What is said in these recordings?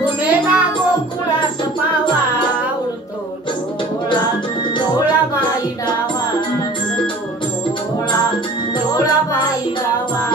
घुमेला गोकुळात पावा उडतो डोळा डोळा बाई डावा उडतो डोळा डोळा बाई डावा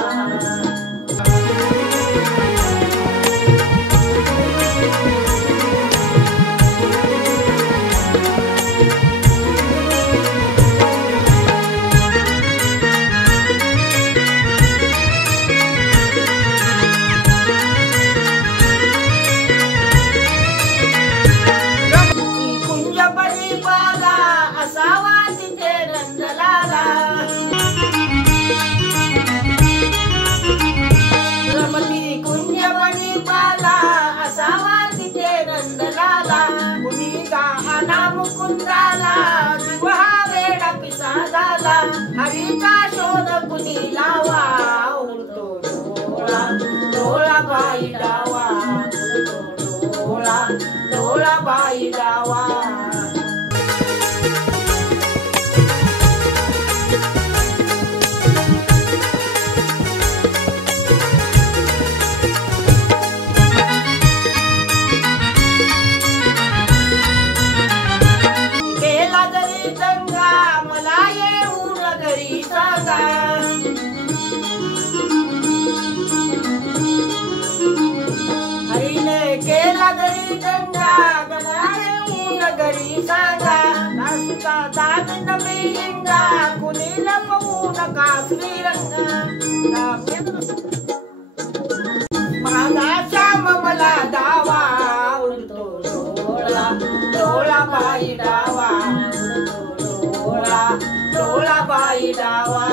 हरीचा शोध कुणी लावा उडतो डोळा डोळा बाई डावा उडतो डोळा डोळा बाई डावा केला जरी दंगा मला येऊन घरी सांगा हरीने केला जरी दंगा मला येऊन घरी सांगा नाचता दान नवींगा कुणी लपवू नका श्रीरंगा माझा श्याम मला दावा उडतो डोळा डोळा बाई डावा उडतो डोळा डोळा बाई डावा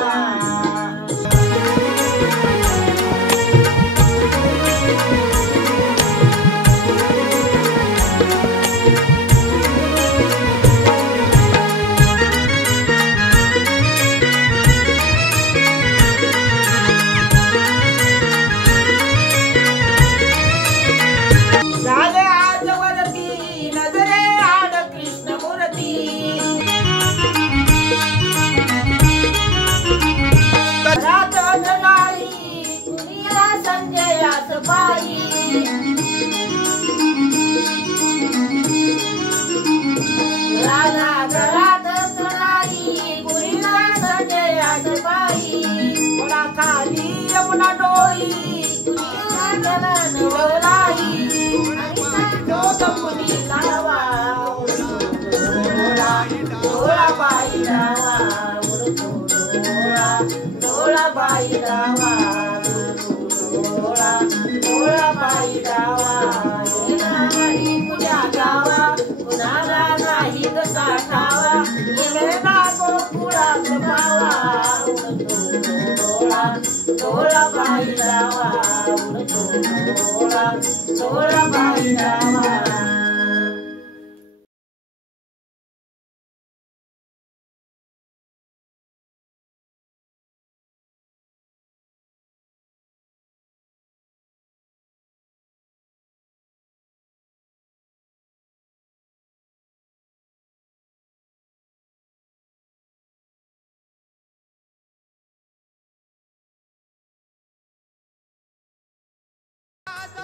बाई राधा घरात चराई गुरीला सजयात बाई पुन्हा खाली यमुना डोई डोलाई डोक कुणी लावा डोळा डोळा बाई डावा उडतो डोळा डोळा बाई डावा डोळा डोळा बाई डावा नाही पुण्या गावा कुणाला नाही कसा ठावा गेलेला गोकुळात पावा उडतो डोळा डोळा बाई डावा उडतो डोळा डोळा बाई डावा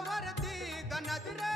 वरती गणज रे